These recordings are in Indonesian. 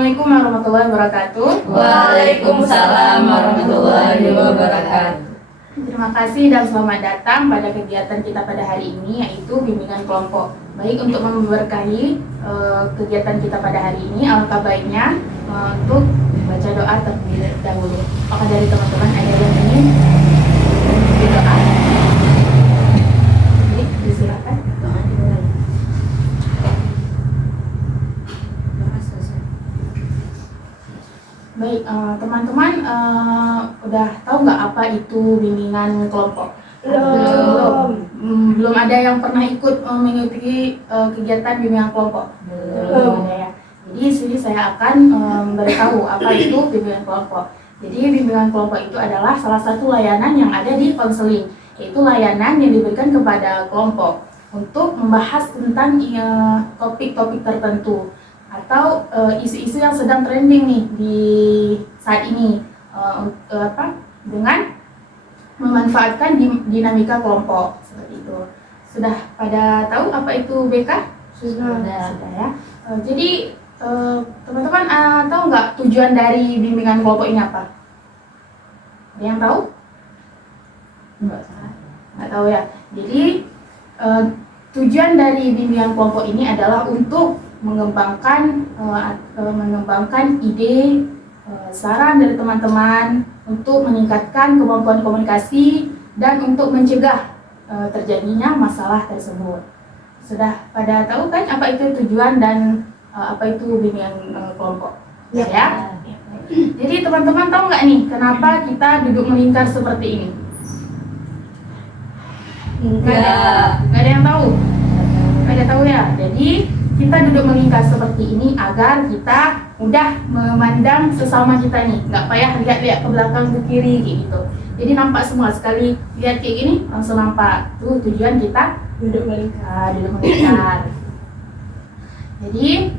Assalamualaikum warahmatullahi wabarakatuh. Waalaikumsalam warahmatullahi wabarakatuh. Terima kasih dan selamat datang pada kegiatan kita pada hari ini, yaitu bimbingan kelompok. Baik, untuk memberkahi kegiatan kita pada hari ini, alangkah baiknya untuk baca doa terlebih dahulu. Apakah dari teman-teman ada yang ingin berdoa? Baik, disilakan. Baik, teman-teman udah tahu nggak apa itu bimbingan kelompok? Belum ada yang pernah ikut mengikuti kegiatan bimbingan kelompok? Belum ada ya. Jadi di sini saya akan memberitahu apa itu bimbingan kelompok. Jadi bimbingan kelompok itu adalah salah satu layanan yang ada di konseling, yaitu layanan yang diberikan kepada kelompok untuk membahas tentang topik-topik tertentu atau isu-isu yang sedang trending nih di saat ini, dengan memanfaatkan dinamika kelompok seperti itu. Sudah pada tahu apa itu BK? Sudah ya. Jadi teman-teman tahu nggak tujuan dari bimbingan kelompok ini apa? Ada yang tahu? Nggak tahu ya. Jadi tujuan dari bimbingan kelompok ini adalah untuk mengembangkan ide, saran dari teman-teman untuk meningkatkan kemampuan komunikasi dan untuk mencegah terjadinya masalah tersebut. Sudah pada tahu kan apa itu tujuan dan apa itu bimbingan kelompok? Ya. Jadi teman-teman tahu nggak nih kenapa kita duduk melingkar seperti ini? Nggak ada yang tahu. Nggak ada tahu ya. Jadi kita duduk melingkar seperti ini agar kita mudah memandang sesama kita nih, nggak payah lihat-lihat ke belakang ke kiri gitu. Jadi nampak semua, sekali lihat kayak gini langsung nampak. Tuh tujuan kita duduk melingkar. Jadi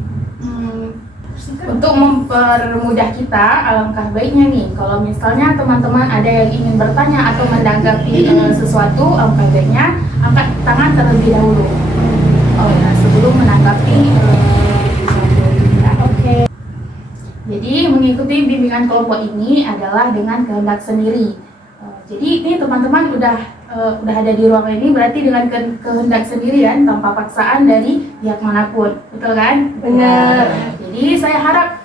untuk mempermudah kita, alangkah baiknya nih kalau misalnya teman-teman ada yang ingin bertanya atau menanggapi sesuatu, alangkah baiknya angkat tangan terlebih dahulu. Sebelum menanggapi Oke. Jadi mengikuti bimbingan kelompok ini adalah dengan kehendak sendiri. Jadi ini teman-teman udah ada di ruangan ini berarti dengan kehendak sendiri kan, tanpa paksaan dari pihak manapun, betul kan? Benar. Jadi saya harap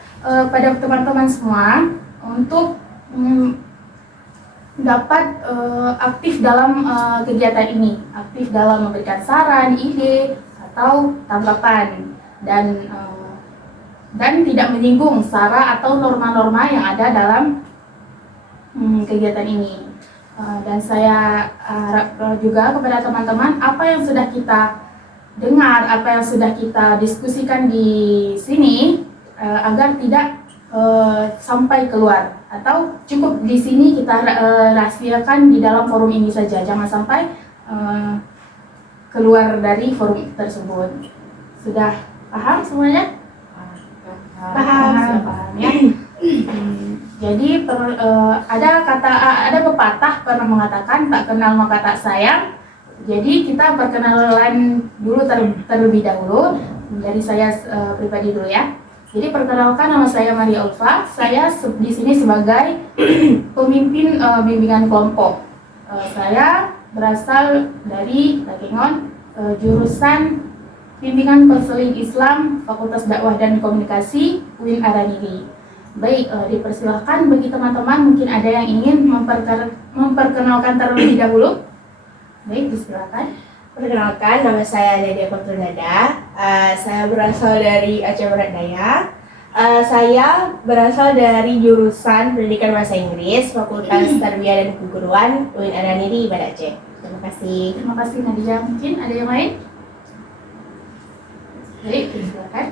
pada teman-teman semua untuk dapat aktif dalam kegiatan ini, aktif dalam memberikan saran, ide atau tanggapan dan tidak menyinggung sara atau norma-norma yang ada dalam kegiatan ini. Dan saya harap juga kepada teman-teman apa yang sudah kita dengar, apa yang sudah kita diskusikan di sini agar tidak sampai keluar atau cukup di sini kita rahasiakan di dalam forum ini saja, jangan sampai keluar dari forum tersebut. Sudah paham semuanya? Paham ya. Jadi ada pepatah pernah mengatakan tak kenal maka tak sayang. Jadi kita perkenalan dulu terlebih dahulu. Dari saya pribadi dulu ya. Jadi perkenalkan, nama saya Maria Ulfa. Saya di sini sebagai pemimpin bimbingan kelompok. Saya berasal dari Lakengon, jurusan Bimbingan Konseling Islam, Fakultas Dakwah dan Komunikasi, UIN Araniri. Baik, dipersilahkan bagi teman-teman mungkin ada yang ingin memperkenalkan terlebih dahulu. Baik, disilakan. Perkenalkan, nama saya Nadia Fortunada. Saya berasal dari Aceh Barat Daya. Saya berasal dari jurusan Pendidikan Bahasa Inggris, Fakultas Tarbiyah dan Keguruan, UIN Araniri, Banda Aceh. Terima kasih. Terima kasih Nadia. Mungkin ada yang lain? Baik, silakan.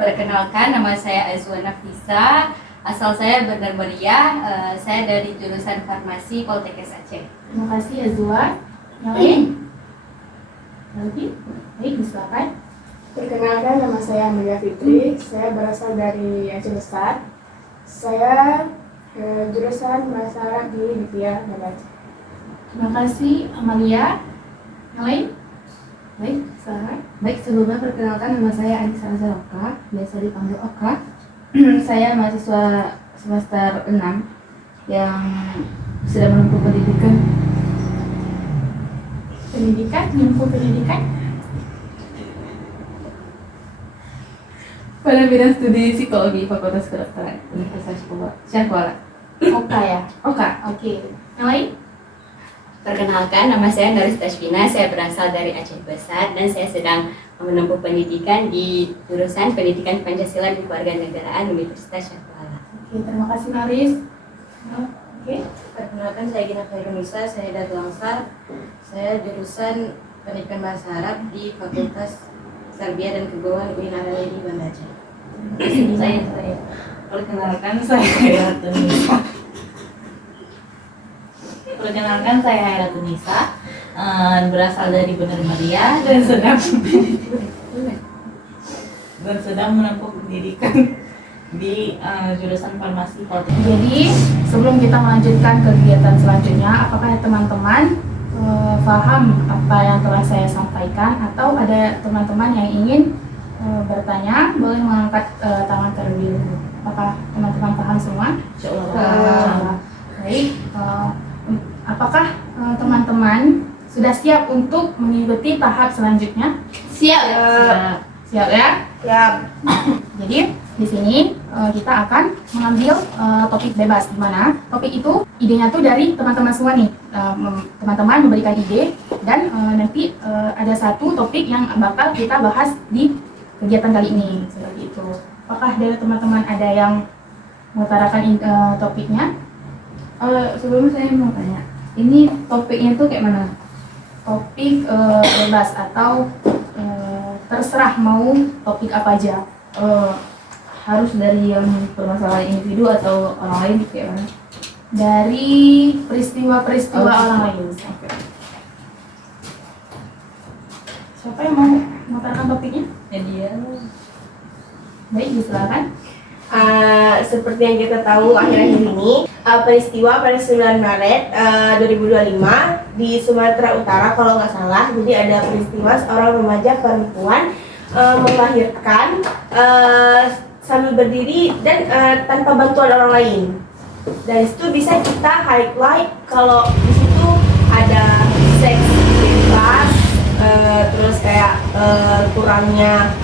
Perkenalkan, nama saya Azwa Nafisa. Asal saya Bandar Meriah. Saya dari jurusan Farmasi Poltekkes Aceh. Terima kasih Azwa. Yang lain? Lagi? Baik, silakan. Perkenalkan, nama saya Amelia Fitri. Saya berasal dari Aceh Besar. Saya jurusan Bahasa Arab di Libya, Banda Aceh. Terima kasih Amalia. Yang lain? Baik, silakan. Baik, sebelumnya perkenalkan nama saya Anissa Azaloka, biasa dipanggil Oka. saya mahasiswa semester 6 yang sedang menempuh pendidikan. Menempuh pendidikan. Pada bidang studi psikologi Fakultas Kedokteran Universitas Syahkuala. Oka ya. Oka. Oke. Yang lain? Perkenalkan, nama saya Noris Tashfina, saya berasal dari Aceh Besar dan saya sedang menempuh pendidikan di jurusan Pendidikan Pancasila dan Kewarganegaraan Universitas Syahkuala. Oke, terima kasih Naris. Oke. Perkenalkan, saya Gina Khairunisa, saya dari Langsar. Saya jurusan Pendidikan Bahasa Arab di Fakultas Tarbiyah dan Kebudayaan UIN di Banda Aceh. Saya. Perkenalkan, saya Hayratunisa. Perkenalkan, saya Hayratunisa, berasal dari Benar Meriah dan sedang menempuh pendidikan di jurusan Farmasi Politeknik. Jadi sebelum kita melanjutkan kegiatan selanjutnya, apakah teman-teman paham apa yang telah saya sampaikan atau ada teman-teman yang ingin bertanya, boleh mengangkat tangan terlebih dahulu. Apakah teman-teman paham semua? Insyaallah. Baik, apakah teman-teman sudah siap untuk mengikuti tahap selanjutnya? Siap. Siap ya? Siap. Jadi di sini kita akan mengambil topik bebas, di mana topik itu idenya tuh dari teman-teman semua nih. Teman-teman memberikan ide dan nanti ada satu topik yang bakal kita bahas di kegiatan kali ini, seperti itu. Apakah dari teman-teman ada yang mengutarakan topiknya? Sebelumnya saya mau tanya, ini topiknya tuh kayak mana? Topik bebas atau terserah mau topik apa aja. Harus dari yang permasalahan individu atau orang lain gitu kayak mana? Dari peristiwa-peristiwa orang lain. Siapa yang mau mengutarakan topiknya? Media. Baik, silakan. Seperti yang kita tahu akhir-akhir ini, peristiwa pada 9 Maret 2025 di Sumatera Utara kalau nggak salah. Jadi ada peristiwa seorang remaja perempuan melahirkan sambil berdiri dan tanpa bantuan orang lain. Dari situ bisa kita highlight kalau di situ ada seks bebas, terus kayak kurangnya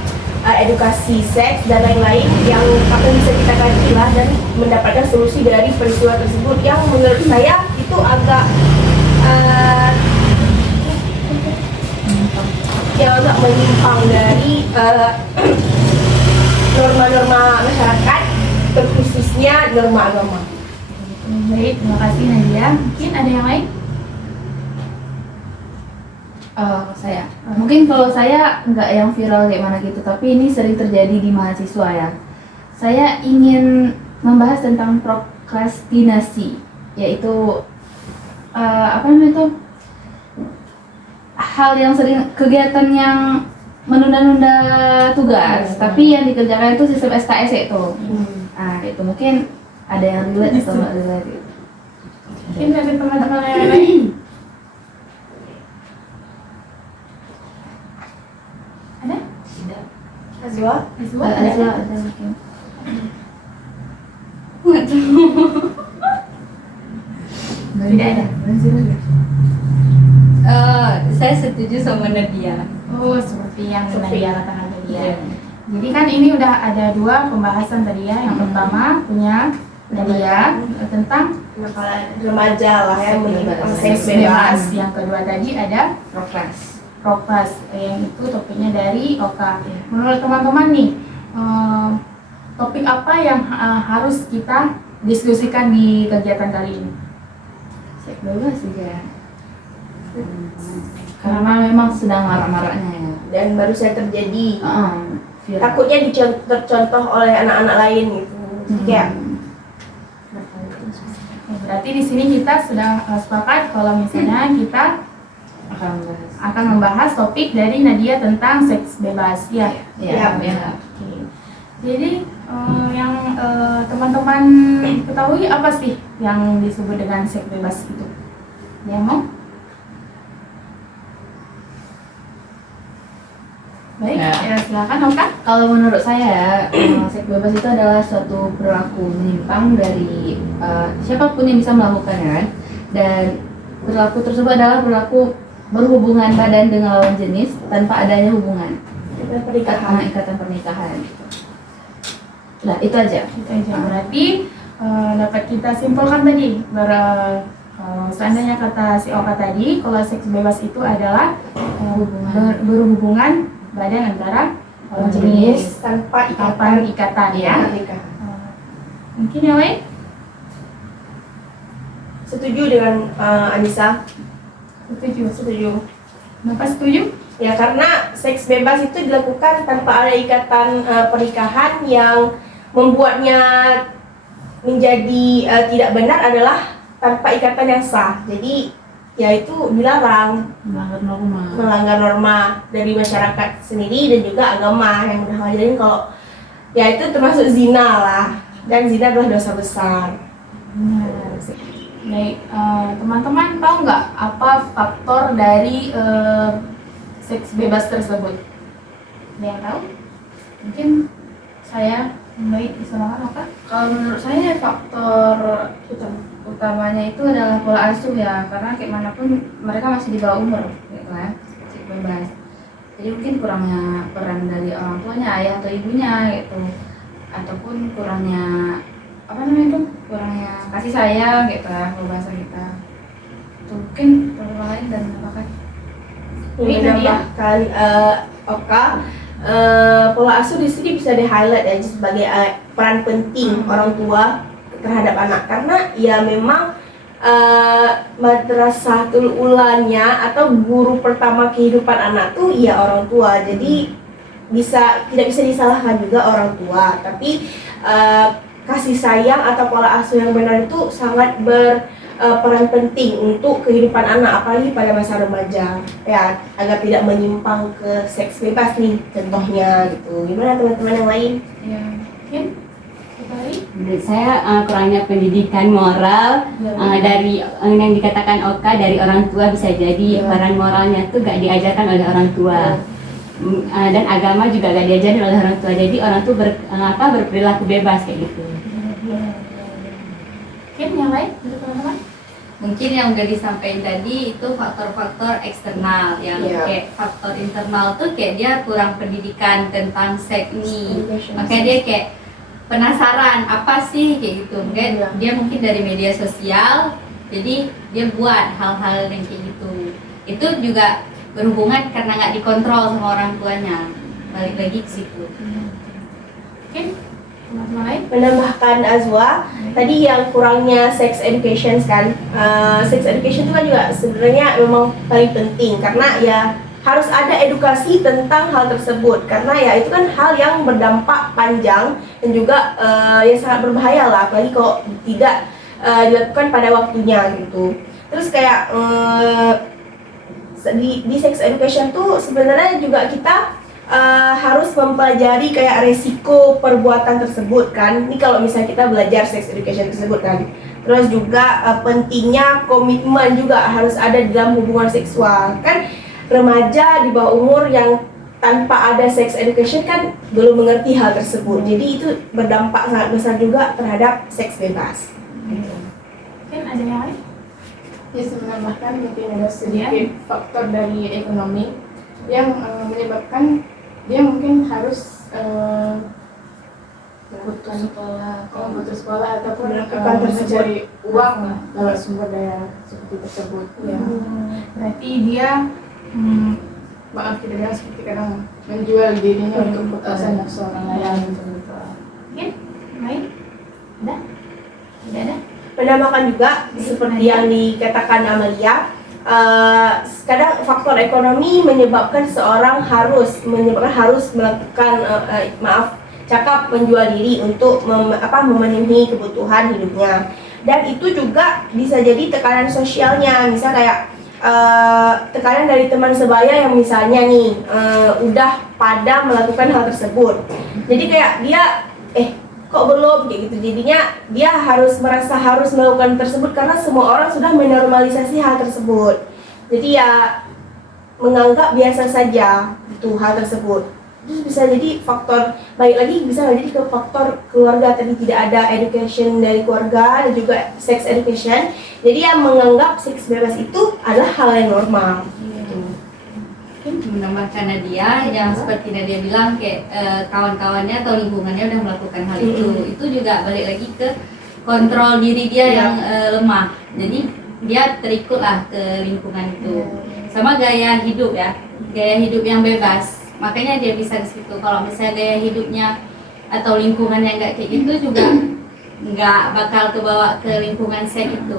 edukasi seks dan lain-lain yang akan bisa kita kaji lah dan mendapatkan solusi dari peristiwa tersebut yang menurut saya itu agak agak menyimpang dari norma-norma masyarakat, terkhususnya norma agama. Baik, terima kasih Nadia. Mungkin ada yang lain? Saya. Mungkin kalau saya nggak yang viral kayak mana gitu, tapi ini sering terjadi di mahasiswa ya. Saya ingin membahas tentang prokrastinasi, yaitu apa namanya itu? Hal yang sering, kegiatan yang menunda-nunda tugas, tapi yang dikerjakan itu sistem SKS itu. Nah, itu mungkin ada yang relate atau nggak relate gitu. Mungkin dari teman-teman yang lain? Ada? Azwa? Azwa? Ada mungkin. Tidak ada. Saya setuju sama Nadia. Oh, seperti yang Nadia katakan tadi ya. Iya. Jadi kan ini udah ada dua pembahasan tadi ya. Yang pertama punya Nadia tentang Remaja lah ya, seks bebas. Yang kedua tadi ada proklas, yang itu topiknya dari Oka. Menurut teman-teman nih, topik apa yang harus kita diskusikan di kegiatan kali ini? Seks bebas sih ya. Karena memang sedang marak-maraknya ya. dan baru saya terjadi. Viral. Takutnya tercontoh oleh anak-anak lain gitu. Kayak Berarti di sini kita sudah sepakat kalau misalnya kita akan membahas topik dari Nadia tentang seks bebas ya. Ya. Oke. Jadi yang teman-teman ketahui apa sih yang disebut dengan seks bebas itu? Ya mau? Baik, Ya. ya silakan Oka. Kalau menurut saya, seks bebas itu adalah suatu perilaku menyimpang dari siapapun yang bisa melakukannya kan. Dan perilaku tersebut adalah perilaku berhubungan badan dengan lawan jenis tanpa adanya hubungan ikatan pernikahan. Nah, itu aja. Itu aja. Berarti dapat kita simpulkan tadi seandainya kata si Oka tadi, kalau seks bebas itu adalah berhubungan badan antara lawan jenis tanpa ikatan ya. pernikahan. Mungkin yang lain? Setuju dengan Anissa? Setuju. Kenapa setuju? Ya karena seks bebas itu dilakukan tanpa ada ikatan pernikahan yang membuatnya menjadi tidak benar adalah tanpa ikatan yang sah. Jadi ya itu dilarang, melanggar norma dari masyarakat sendiri dan juga agama yang udah ngajarin kalau ya itu termasuk zina lah, dan zina adalah dosa besar. Baik, teman-teman tahu nggak apa faktor dari seks bebas tersebut? Ada yang tahu? Mungkin saya baik diserahkan apa? Kalau menurut saya faktor utamanya itu adalah pola asuh ya, karena kayak manapun mereka masih di bawah umur gitu kan, seks bebas. Jadi mungkin kurangnya peran dari orang tuanya, ayah atau ibunya gitu, ataupun kurangnya kurangnya kasih sayang gitu ya, kalau bahasa kita. Itu mungkin beberapa lain dan apakah Menambahkan Oka, pola asuh di sini bisa di-highlight ya sebagai peran penting orang tua terhadap anak, karena ya memang madrasatul ulanya atau guru pertama kehidupan anak tuh ya orang tua. Jadi tidak bisa disalahkan juga orang tua, tapi kasih sayang atau pola asuh yang benar itu sangat berperan penting untuk kehidupan anak, apalagi pada masa remaja ya, agar tidak menyimpang ke seks bebas nih contohnya gitu. Gimana teman-teman yang lain? Ya, mungkin sekali. Menurut saya kurangnya pendidikan moral dari yang dikatakan Oka dari orang tua, bisa jadi peran moralnya tuh gak diajarkan oleh orang tua. Dan agama juga gak diajarin oleh orang tua, jadi orang tuh berperilaku bebas kayak gitu. Mungkin yang lain dari teman-teman? mungkin yang udah disampaikan tadi itu faktor-faktor eksternal, yang kayak faktor internal tuh kayak dia kurang pendidikan tentang seks ini, makanya dia kayak penasaran apa sih kayak gitu, mungkin dia mungkin dari media sosial, jadi dia buat hal-hal yang kayak gitu. Itu juga berhubungan karena nggak dikontrol sama orang tuanya, balik lagi ke situ. Mungkin teman-teman lain? Menambahkan Azwa, tadi yang kurangnya sex education kan, sex education itu kan juga sebenarnya memang paling penting, karena ya harus ada edukasi tentang hal tersebut, karena ya itu kan hal yang berdampak panjang dan juga yang sangat berbahaya lah, apalagi kalau tidak dilakukan pada waktunya gitu. Terus kayak di sex education tuh sebenarnya juga kita harus mempelajari kayak resiko perbuatan tersebut kan. Ini kalau misalnya kita belajar sex education tersebut kan. Terus juga pentingnya komitmen juga harus ada dalam hubungan seksual kan. Remaja di bawah umur yang tanpa ada sex education kan belum mengerti hal tersebut. Jadi itu berdampak sangat besar juga terhadap seks bebas. Mungkin ada yang lain? Ya, menambahkan mungkin ada sedikit faktor dari ekonomi yang menyebabkan dia mungkin harus putus sekolah ataupun mencari uang lah lewat sumber daya seperti tersebut. Ya. Berarti dia Maaf kita bilang seperti kadang menjual dirinya untuk kepuasan nafsu orang lain. mungkin yang lain? Ada? Tidak ada? Menambahkan juga seperti yang dikatakan Amalia, kadang faktor ekonomi menyebabkan seorang harus melakukan menjual diri untuk memenuhi kebutuhan hidupnya. Dan itu juga bisa jadi tekanan sosialnya, misal kayak tekanan dari teman sebaya yang misalnya nih udah pada melakukan hal tersebut, jadi kayak dia kok belum kayak gitu, jadinya dia merasa harus melakukan tersebut karena semua orang sudah menormalisasi hal tersebut. Jadi ya menganggap biasa saja itu hal tersebut. Terus bisa jadi faktor, balik lagi bisa jadi ke faktor keluarga tadi, tidak ada education dari keluarga dan juga sex education. Jadi yang menganggap seks bebas itu adalah hal yang normal. Menambahkan Nadia yang seperti Nadia bilang kayak kawan-kawannya atau lingkungannya udah melakukan hal itu juga balik lagi ke kontrol diri dia yang lemah, jadi dia terikutlah ke lingkungan itu sama gaya hidup ya, gaya hidup yang bebas, makanya dia bisa di situ. Kalau misalnya gaya hidupnya atau lingkungannya nggak kayak gitu juga nggak bakal kebawa ke lingkungan seks itu.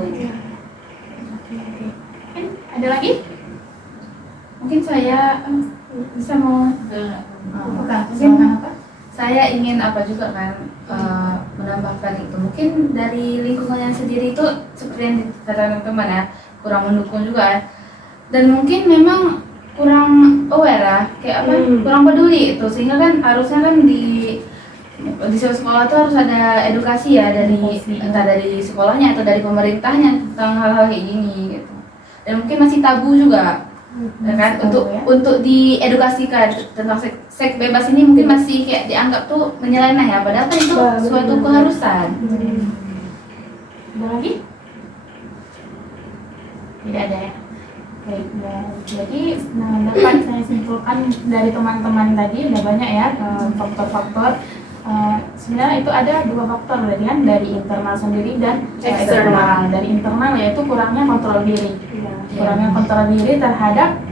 Ada lagi? Mungkin saya bisa mau Bukan. mungkin saya ingin juga kan menambahkan itu, mungkin dari lingkungannya sendiri itu seperti yang dikatakan teman ya, kurang mendukung juga ya. Dan mungkin memang kurang aware ya, kayak kurang peduli itu, sehingga kan harusnya kan di sekolah tuh harus ada edukasi ya dari entah dari sekolahnya atau dari pemerintahnya tentang hal-hal kayak gini gitu. Dan mungkin masih tabu juga. Ya kan, untuk diedukasikan tentang seks bebas ini mungkin masih kayak dianggap tuh menyeleneh ya, padahal kan itu suatu keharusan. Ada lagi? Tidak ada ya? Baik, jadi dapat saya simpulkan dari teman-teman tadi udah banyak ya faktor-faktor. Sebenarnya itu ada dua faktor berarti kan, dari internal sendiri dan eksternal. Dari internal yaitu kurangnya kontrol diri, kurangnya kontrol diri terhadap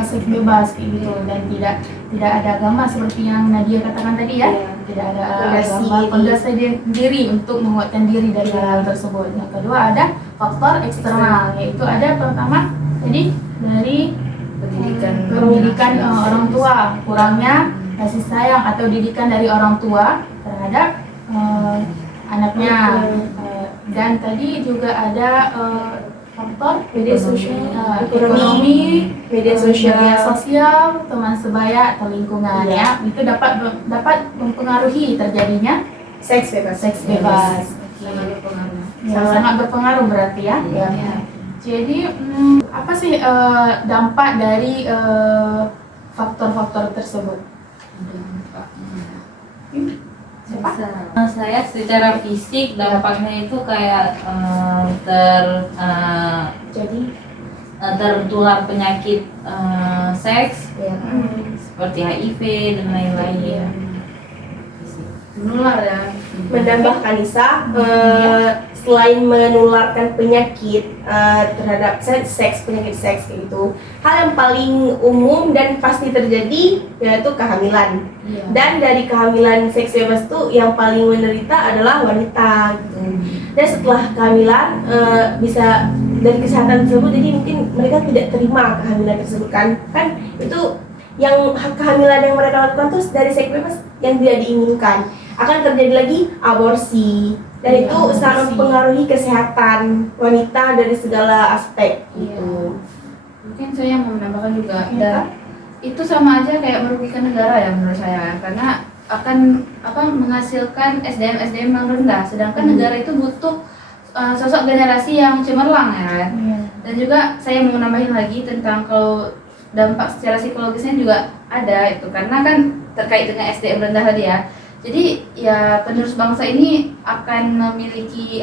seks bebas gitu, dan tidak ada agama seperti yang Nadia katakan tadi ya, tidak ada agama fondasi diri untuk menguatkan diri dari hal tersebut. Yang kedua ada faktor eksternal, yaitu ada pertama jadi dari pendidikan orang tua, kurangnya kasih sayang atau didikan dari orang tua terhadap anaknya. Dan tadi juga ada faktor media sosial, ekonomi, media sosial, teman sebaya atau lingkungan ya, itu dapat mempengaruhi terjadinya seks bebas. Sangat berpengaruh berarti ya. Jadi apa sih dampak dari faktor-faktor tersebut? Saya secara fisik dampaknya itu kayak tertular penyakit seks seperti HIV dan lain-lain. Menular ya. Menambahkan Nisa, selain menularkan penyakit terhadap penyakit seks itu, hal yang paling umum dan pasti terjadi yaitu kehamilan. Dan dari kehamilan seks bebas itu yang paling menderita adalah wanita gitu. Dan setelah kehamilan bisa dari kesehatan tersebut, jadi mungkin mereka tidak terima kehamilan tersebut kan itu yang kehamilan yang mereka lakukan tuh dari seks bebas yang tidak diinginkan, akan terjadi lagi aborsi, dan itu sangat mempengaruhi kesehatan wanita dari segala aspek gitu. Mungkin saya mau menambahkan juga, dan itu sama aja kayak merugikan negara ya menurut saya, karena akan menghasilkan SDM yang rendah, sedangkan negara itu butuh sosok generasi yang cemerlang ya kan. Dan juga saya mau nambahin lagi tentang kalau dampak secara psikologisnya juga ada itu, karena kan terkait dengan SDM rendah tadi ya. Jadi ya penerus bangsa ini akan memiliki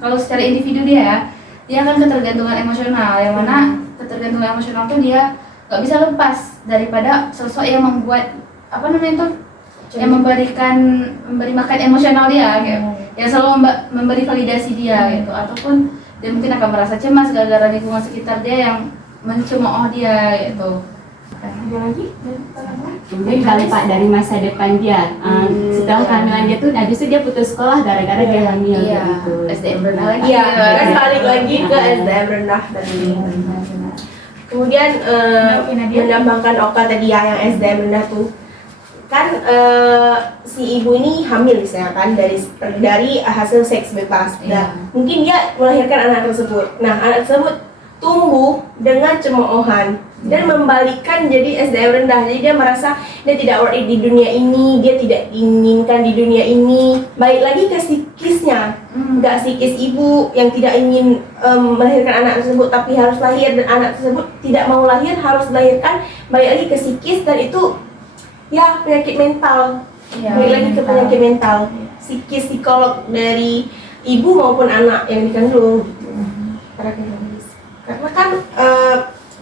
kalau secara individu dia akan ketergantungan emosional, yang mana ketergantungan emosional itu dia nggak bisa lepas daripada sosok yang membuat yang memberi makan emosional dia, yang selalu memberi validasi dia gitu, ataupun dia mungkin akan merasa cemas gara-gara lingkungan sekitar dia yang mencemooh dia gitu. Ada lagi? Mungkin dampak dari masa depan dia. Setelah kehamilan dia tuh, habis itu dia putus sekolah gara-gara dia hamil gitu. SDM rendah lagi. Iya, kan balik lagi ke SDM rendah tadi. Kemudian menambahkan Oka tadi ya, yang SDM rendah tuh kan si ibu ini hamil misalnya kan dari hasil seks bebas. Nah, mungkin dia melahirkan anak tersebut. Nah, anak tersebut tumbuh dengan cemoohan dan membalikkan jadi SDM rendah. Jadi dia merasa dia tidak worth it di dunia ini, dia tidak diinginkan di dunia ini. Balik lagi ke psikisnya, nggak psikis ibu yang tidak ingin melahirkan anak tersebut tapi harus lahir, dan anak tersebut tidak mau lahir harus dilahirkan. Balik lagi ke psikis, dan itu ya penyakit mental. Balik lagi ke penyakit mental, psikis, psikolog dari ibu maupun anak yang dikandung. Karena kan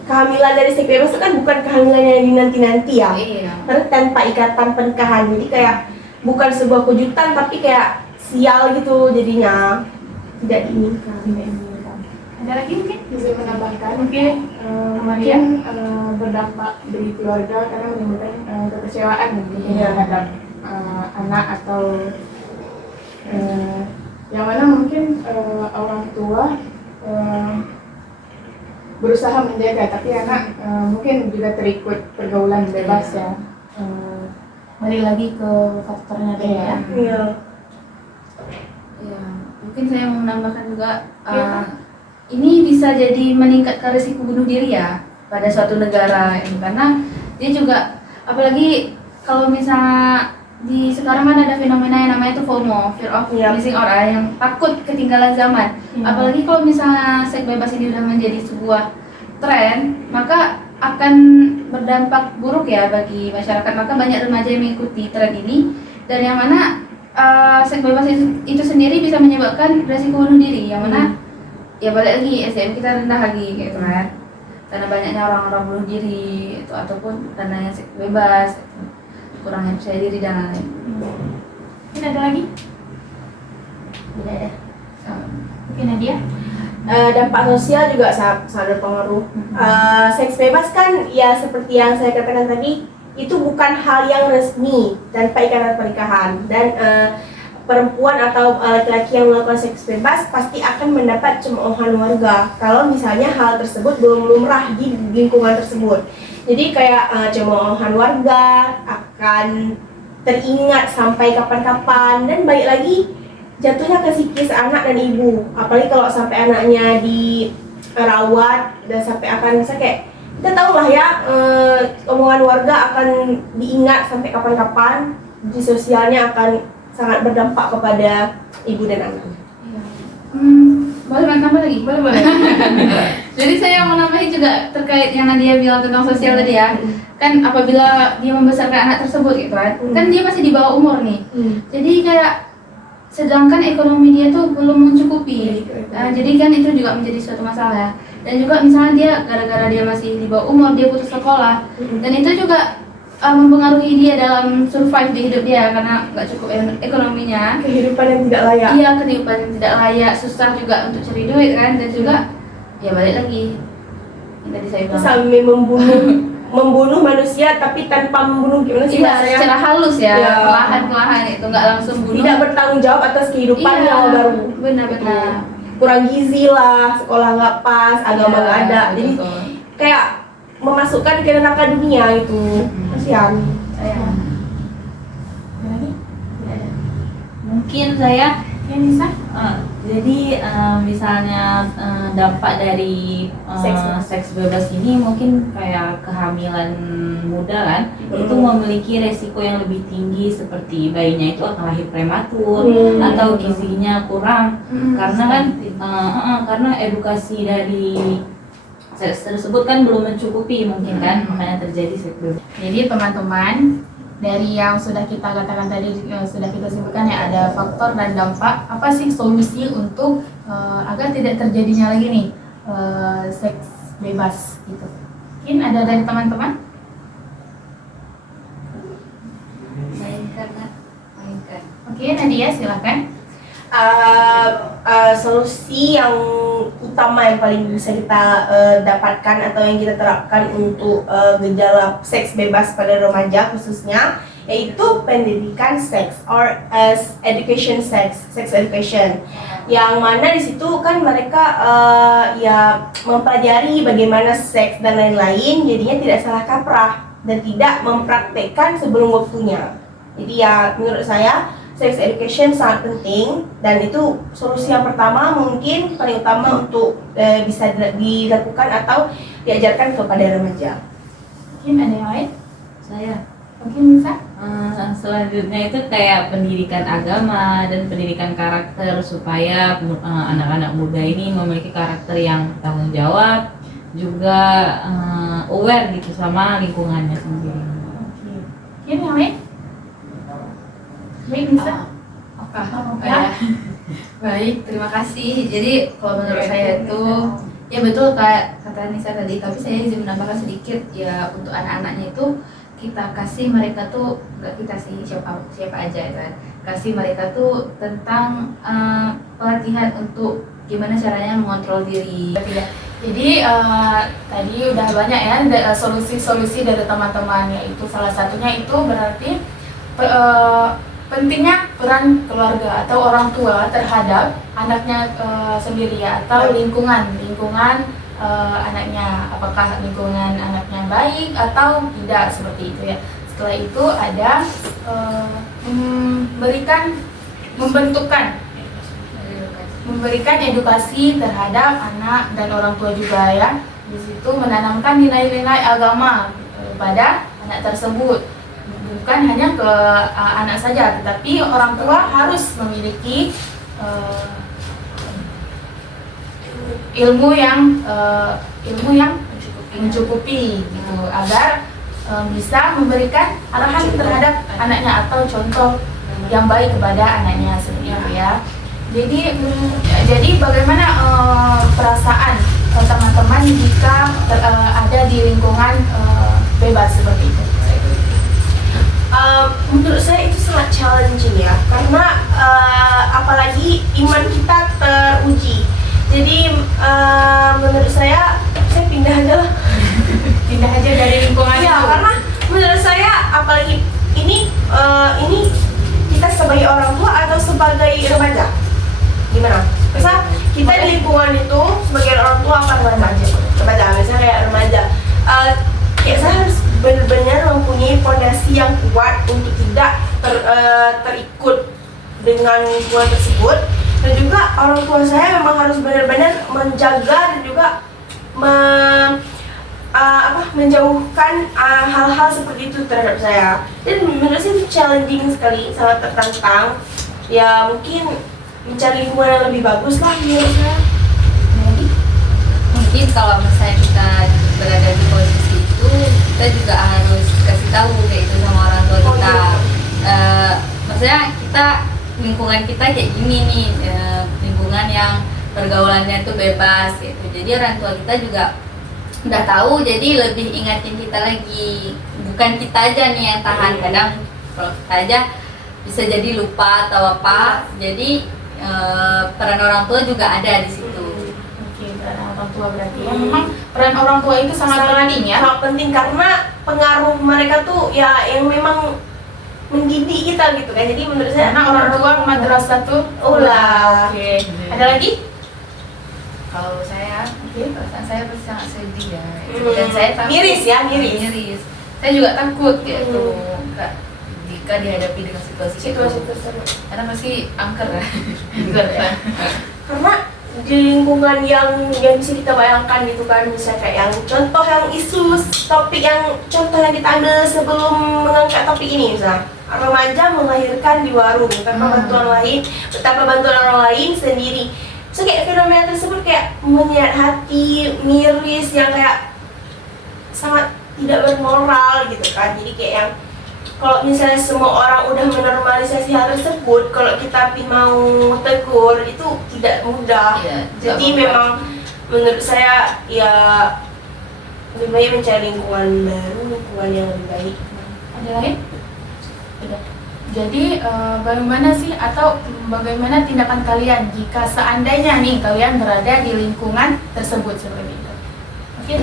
kehamilan dari seks bebas itu kan bukan kehamilan yang dinanti-nanti ya. Iya. Karena tanpa ikatan pernikahan, jadi kayak bukan sebuah kejutan tapi kayak sial gitu jadinya, tidak diinginkan. Ada lagi mungkin? Bisa menambahkan Mungkin mungkin berdampak di keluarga karena menimbulkan kekecewaan mungkin terhadap anak atau yang mana mungkin orang tua berusaha menjaga tapi anak mungkin juga terikut pergaulan bebas ya. Balik lagi ke faktornya tadi ya. Iya. Ya, mungkin saya mau menambahkan juga ini bisa jadi meningkatkan risiko bunuh diri ya pada suatu negara ini, karena dia juga apalagi kalau misalnya di sekarang kan ada fenomena yang namanya itu FOMO, fear of missing out, yang takut ketinggalan zaman. Apalagi kalau misalnya seks bebas ini udah menjadi sebuah tren, maka akan berdampak buruk ya bagi masyarakat. Maka banyak remaja yang mengikuti tren ini, dan yang mana seks bebas itu sendiri bisa menyebabkan resiko bunuh diri, yang mana ya balik lagi SDM kita rendah lagi gitu kan, karena banyaknya orang-orang bunuh diri itu, ataupun karena yang seks bebas, kurangnya percaya diri dan lain-lain. Mungkin ada lagi? Tidak ada. Mungkin Nadia? Dampak sosial juga sangat berpengaruh. Seks bebas kan ya seperti yang saya katakan tadi, itu bukan hal yang resmi tanpa ikatan pernikahan, dan perempuan atau laki-laki yang melakukan seks bebas pasti akan mendapat cemoohan warga kalau misalnya hal tersebut belum lumrah di lingkungan tersebut. Jadi kayak cemoohan warga akan teringat sampai kapan-kapan, dan balik lagi jatuhnya ke psikis anak dan ibu. Apalagi kalau sampai anaknya dirawat dan sampai akan misalnya kayak kita tahu lah ya, omongan warga akan diingat sampai kapan-kapan, di sosialnya akan sangat berdampak kepada ibu dan anak. Boleh nambah lagi? Boleh. Jadi saya mau nambahin juga terkait yang Nadia bilang tentang sosial tadi ya. Kan apabila dia membesarkan anak tersebut gitu kan dia masih di bawah umur nih. Jadi kayak sedangkan ekonomi dia tuh belum mencukupi. Jadi kan itu juga menjadi suatu masalah ya. Dan juga misalnya dia gara-gara dia masih di bawah umur, dia putus sekolah, dan itu juga mempengaruhi dia dalam survive di hidup dia karena nggak cukup ekonominya. Kehidupan yang tidak layak. Iya, kehidupan yang tidak layak, susah juga untuk cari duit kan, dan juga ya balik lagi yang tadi saya bilang. Sampai membunuh manusia tapi tanpa membunuh gimana sih Iya, bahasanya? secara halus ya, Iya. perlahan-perlahan itu nggak langsung bunuh. Tidak bertanggung jawab atas kehidupannya Iya, baru. benar-benar. Kurang gizi lah, sekolah nggak pas, agama nggak ada. Jadi betul. kayak memasukkan ke neraka dunia itu. Kasihan. Mungkin saya Yang bisa? jadi misalnya dampak dari seks bebas ini mungkin kayak kehamilan muda kan, itu memiliki resiko yang lebih tinggi seperti bayinya itu akan lahir prematur atau gizinya kurang karena kan karena edukasi dari seks tersebut kan belum mencukupi mungkin kan, makanya terjadi seks bebas. Jadi teman-teman, dari yang sudah kita katakan tadi, sudah kita sebutkan ya, ada faktor dan dampak. Apa sih solusi untuk agar tidak terjadinya lagi nih seks bebas gitu? Mungkin ada dari teman-teman? Mainkan. Oke, Nadia silakan. Solusi yang utama yang paling bisa kita dapatkan atau yang kita terapkan untuk gejala seks bebas pada remaja khususnya, yaitu pendidikan seks or education sex education, yang mana di situ kan mereka ya mempelajari bagaimana seks dan lain-lain, jadinya tidak salah kaprah dan tidak mempraktekkan sebelum waktunya. Jadi ya menurut saya sex education sangat penting, dan itu solusi yang pertama mungkin paling utama untuk bisa dilakukan atau diajarkan kepada remaja. Mungkin ada yang lain? Saya Mungkin bisa? selanjutnya itu kayak pendidikan agama dan pendidikan karakter supaya anak-anak muda ini memiliki karakter yang tanggung jawab, juga aware gitu sama lingkungannya sendiri. Oke. Mungkin yang lain? Baik, bisa? Oke. Ya. Baik, terima kasih. Jadi kalau menurut saya itu ya betul kayak kata Nisa tadi, tapi saya izin menambahkan sedikit ya untuk anak-anaknya itu kita kasih mereka tuh nggak kita sih siapa aja ya kan, kasih mereka tuh tentang pelatihan untuk gimana caranya mengontrol diri. Jadi tadi udah banyak ya solusi-solusi dari teman-teman, yaitu salah satunya itu berarti pentingnya peran keluarga atau orang tua terhadap anaknya sendiri ya, atau lingkungan anaknya, apakah lingkungan anaknya baik atau tidak, seperti itu ya. Setelah itu ada memberikan edukasi terhadap anak dan orang tua juga ya. Di situ menanamkan nilai-nilai agama pada anak tersebut, bukan hanya ke anak saja, tetapi orang tua harus memiliki ilmu yang mencukupi gitu, agar bisa memberikan arahan terhadap anaknya atau contoh yang baik kepada anaknya, seperti itu ya. Jadi bagaimana perasaan teman-teman jika ada di lingkungan bebas seperti itu? Menurut saya itu sangat challenging ya, karena apalagi iman kita teruji. Jadi menurut saya pindah aja lah. Pindah aja dari lingkungan Ya, itu. karena menurut saya apalagi ini kita sebagai orang tua atau sebagai remaja, gimana? Misal kita di lingkungan itu sebagai orang tua apa remaja, misalnya kayak remaja, ya saya harus benar-benar mempunyai fondasi yang kuat untuk tidak terikut dengan lingkungan tersebut, dan juga orang tua saya memang harus benar-benar menjaga dan juga menjauhkan hal-hal seperti itu terhadap saya. Dan menurut saya itu challenging sekali, sangat tertantang. Ya mungkin mencari lingkungan yang lebih bagus lah menurut saya. Mungkin kalau misalnya kita berada di posisi itu, kita juga harus kasih tahu kayak itu sama orang tua kita. Maksudnya lingkungan kita kayak gini nih, lingkungan yang pergaulannya tuh bebas gitu. Jadi orang tua kita juga udah tahu, jadi lebih ingatin kita lagi. Bukan kita aja nih yang tahan, kadang kalau kita aja bisa jadi lupa atau apa. Jadi peran orang tua juga ada di situ. Oke, peran orang tua berarti ya. Memang peran orang tua itu sangat penting ya. Sangat penting karena pengaruh mereka tuh ya yang memang mendidik kita gitu kan. Jadi menurut saya Karena orang tua madrasatul Ula. Oke. Ada lagi? Kalau saya, perasaan saya pasti sangat sedih ya. Dan saya takut. Miris ya, miris. Saya juga takut gitu, jika dihadapi dengan situasi tersebut. karena pasti angker ya. Karena di lingkungan yang bisa kita bayangkan gitu kan, misalnya kayak yang contoh yang isu topik yang contoh yang kita ambil sebelum mengangkat topik ini, misalnya remaja melahirkan di warung tanpa bantuan orang lain sendiri. So kayak fenomena tersebut kayak menyayat hati, miris, yang kayak sangat tidak bermoral gitu kan. Jadi kayak yang kalau misalnya semua orang udah menormalisasi hal tersebut, kalau kita mau tegur itu tidak mudah. Jadi memang menurut saya ya lebih baik mencari lingkungan baru, lingkungan yang lebih baik. Ada lain? Udah. Jadi bagaimana sih atau bagaimana tindakan kalian jika seandainya nih kalian berada di lingkungan tersebut seperti itu? Mungkin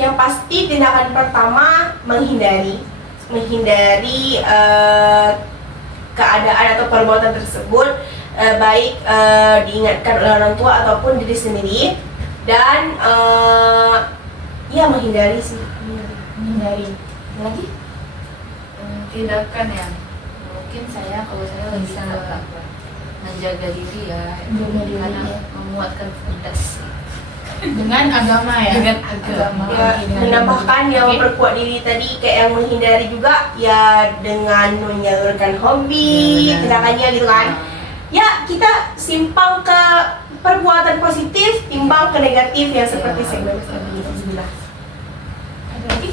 yang pasti tindakan pertama menghindari keadaan atau perbuatan tersebut, baik diingatkan oleh orang tua ataupun diri sendiri, dan ya menghindari sih. menghindari. Ada lagi? Tindakan ya, mungkin kalau saya lebih ke menjaga diri ya, Menjaga diri, karena ya. menguatkan fondasi. dengan agama ya. Dengan agama. Ya, menambahkan yang memperkuat diri tadi kayak yang menghindari juga ya dengan menyalurkan hobi, tindakannya gitu kan. Ya, kita simpang ke perbuatan positif timbang ke negatif yang seperti seks bebas tadi. Alhamdulillah. Ada lagi?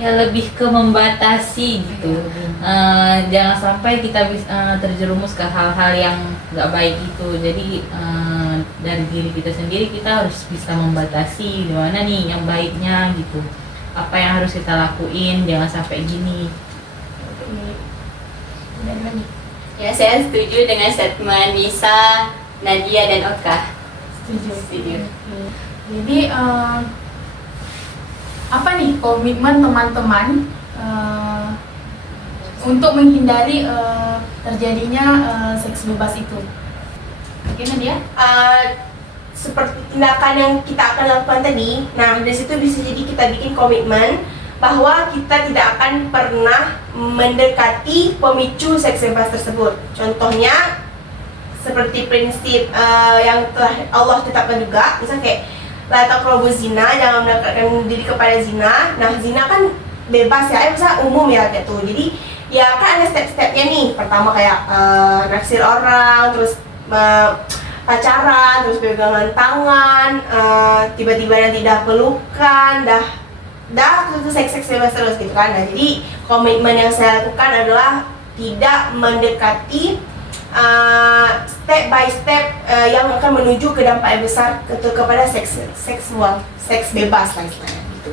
Ya lebih ke membatasi gitu. Jangan sampai kita terjerumus ke hal-hal yang nggak baik gitu. Jadi dari diri kita sendiri kita harus bisa membatasi di mana nih yang baiknya gitu. Apa yang harus kita lakuin, jangan sampai gini. Ya, saya setuju dengan statement Nisa, Nadia dan Oka. Setuju. Jadi apa nih komitmen teman-teman untuk menghindari terjadinya seks bebas itu? Gimana dia? Seperti tindakan yang kita akan lakukan tadi. Nah, dari situ bisa jadi kita bikin komitmen bahwa kita tidak akan pernah mendekati pemicu seks bebas tersebut. Contohnya seperti prinsip yang telah Allah tetapkan juga, misalnya kayak la taqrabu zina, jangan mendekatkan diri kepada zina. Nah, zina kan bebas ya, misalnya umum ya kayak tuh. Jadi ya kan ada step-stepnya nih. Pertama kayak naksir orang, terus pacaran, terus pegangan tangan, tiba-tiba nanti dah pelukan, dah itu seks bebas terus gitu kan. Nah, jadi komitmen yang saya lakukan adalah tidak mendekati step by step yang akan menuju ke dampak yang besar kepada seks bebas lah istilahnya gitu.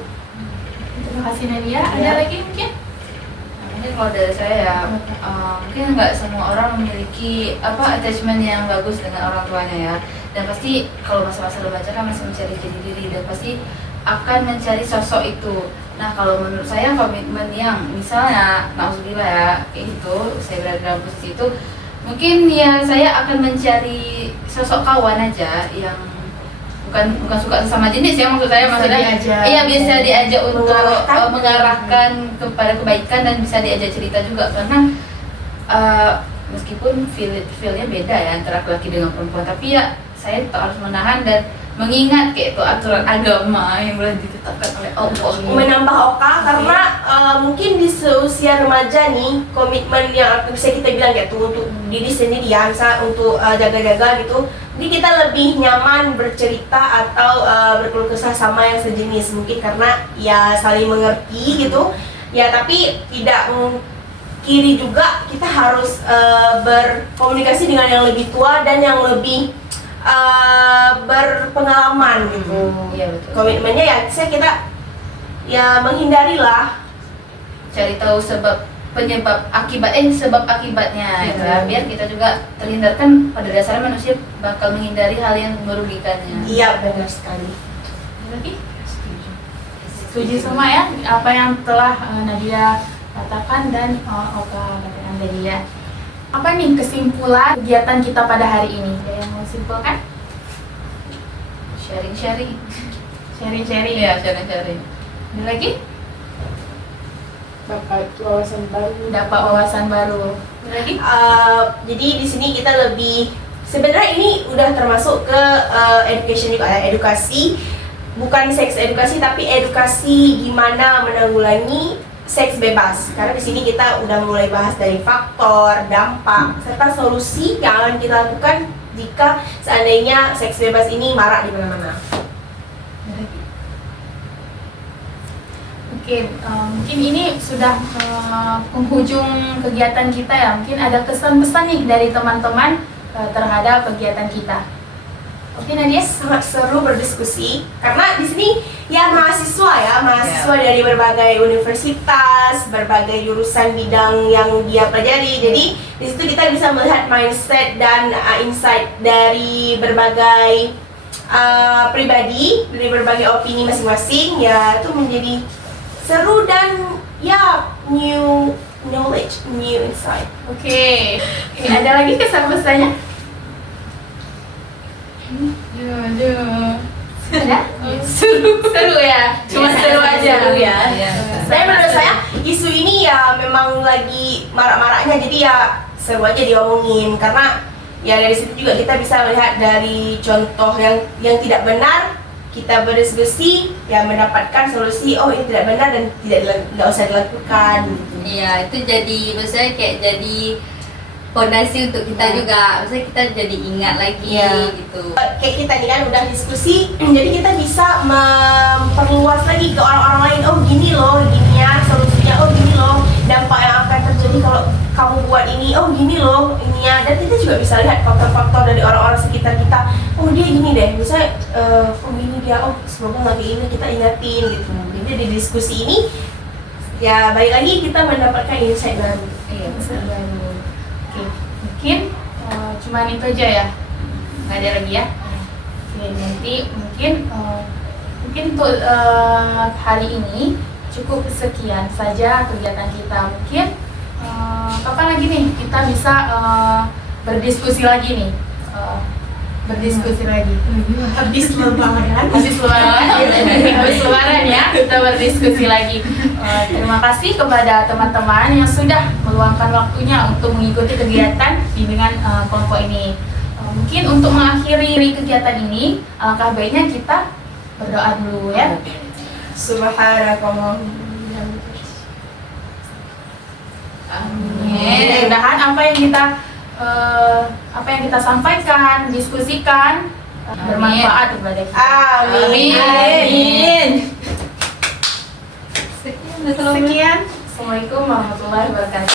Terima kasih Nadia. Ada Ya. lagi mungkin? Mungkin kalau dari saya ya, mungkin nggak semua orang memiliki attachment yang bagus dengan orang tuanya ya. Dan pasti kalau masa-masa remaja kan masih mencari jati diri dan pasti akan mencari sosok itu. Nah, kalau menurut saya komitmen yang misalnya nauzubillah ya kayak gitu, saya berada dalam posisi itu, mungkin ya saya akan mencari sosok kawan aja yang bukan suka sesama jenis ya, maksud saya maksudnya diajak. iya bisa diajak untuk Mengarahkan. mengarahkan kepada kebaikan dan bisa diajak cerita juga karena meskipun feelnya beda ya antara laki-laki dengan perempuan, tapi ya saya tetap harus menahan dan mengingat kayak itu aturan agama yang sudah ditetapkan oleh Allah. Menambah Oka karena mungkin di seusia remaja nih komitmen yang bisa kita bilang kayak tuh untuk diri sendiri ya, misalnya untuk jaga-jaga gitu. Jadi kita lebih nyaman bercerita atau berkeluh kesah sama yang sejenis mungkin karena ya saling mengerti gitu. Ya tapi tidak kiri juga kita harus berkomunikasi dengan yang lebih tua dan yang lebih berpengalaman gitu. Iya betul. Komitmennya ya kita ya menghindarilah. Cari tahu sebab akibatnya gitu ya. Biar kita juga terhindarkan, pada dasarnya manusia bakal menghindari hal yang merugikannya. Iya benar sekali. Ada lagi? Setuju sama ya apa yang telah Nadia katakan dan Oka katakan tadi ya. Apa nih kesimpulan kegiatan kita pada hari ini? Ada yang mau simpulkan? Sharing. Sharing-sharing. Iya, sharing. Ada lagi? Dapat wawasan baru. Dapat wawasan baru. Ada lagi? Jadi di sini kita lebih sebenarnya ini udah termasuk ke education juga ya, edukasi bukan seks edukasi tapi edukasi gimana menanggulangi seks bebas. Karena di sini kita udah mulai bahas dari faktor, dampak, serta solusi yang akan kita lakukan jika seandainya seks bebas ini marak di mana-mana. Oke, mungkin ini sudah penghujung kegiatan kita ya. Mungkin ada kesan-pesan nih dari teman-teman terhadap kegiatan kita. Oke Nadia, Sangat seru berdiskusi karena di sini ya mahasiswa dari berbagai universitas, berbagai jurusan bidang yang dia pelajari. Jadi di situ kita bisa melihat mindset dan insight dari berbagai pribadi, dari berbagai opini masing-masing. Ya itu menjadi seru dan ya new knowledge, new insight. Oke, ada lagi kesan-pesannya? Ada? Seru ya, cuma seru aja. Menurut saya isu ini ya memang lagi marak-maraknya, jadi ya seru aja diomongin karena Ya dari situ juga kita bisa melihat dari contoh yang tidak benar, kita berdiskusi, ya mendapatkan solusi. Oh ini tidak benar dan tidak usah dilakukan. Gitu. Iya, itu jadi maksudnya kayak jadi fondasi untuk kita juga. Maksudnya kita jadi ingat lagi gitu. Kayak kita nih kan udah diskusi, jadi kita bisa memperluas lagi ke orang-orang lain. Oh gini loh, gini ya solusinya. Oh gini loh, dampak yang akan terjadi kalau kamu buat ini. Oh gini loh, ini ya. Dan kita juga bisa lihat faktor-faktor dari orang-orang sekitar kita. Oh dia gini deh, misalnya oh gini dia. Oh semoga nggak kayak ini, kita ingatin gitu. Jadi di diskusi ini ya balik lagi kita mendapatkan insight baru. Iya, insight baru. Oke, mungkin cuman itu aja ya, nggak ada lagi ya. Oke, nanti mungkin untuk hari ini cukup sekian saja kegiatan kita. Mungkin kapan lagi nih kita bisa berdiskusi lagi nih, berdiskusi lagi. Habis lebaran. Habis lebaran ya, kita berdiskusi lagi. Terima kasih kepada teman-teman yang sudah meluangkan waktunya untuk mengikuti kegiatan bimbingan kelompok ini. Mungkin untuk mengakhiri kegiatan ini, alangkah baiknya kita berdoa dulu ya. Subhanallah. Amin. Mudah-mudahan apa yang kita sampaikan, diskusikan bermanfaat kepada kita. Amin. Sekian. Assalamualaikum warahmatullahi wabarakatuh.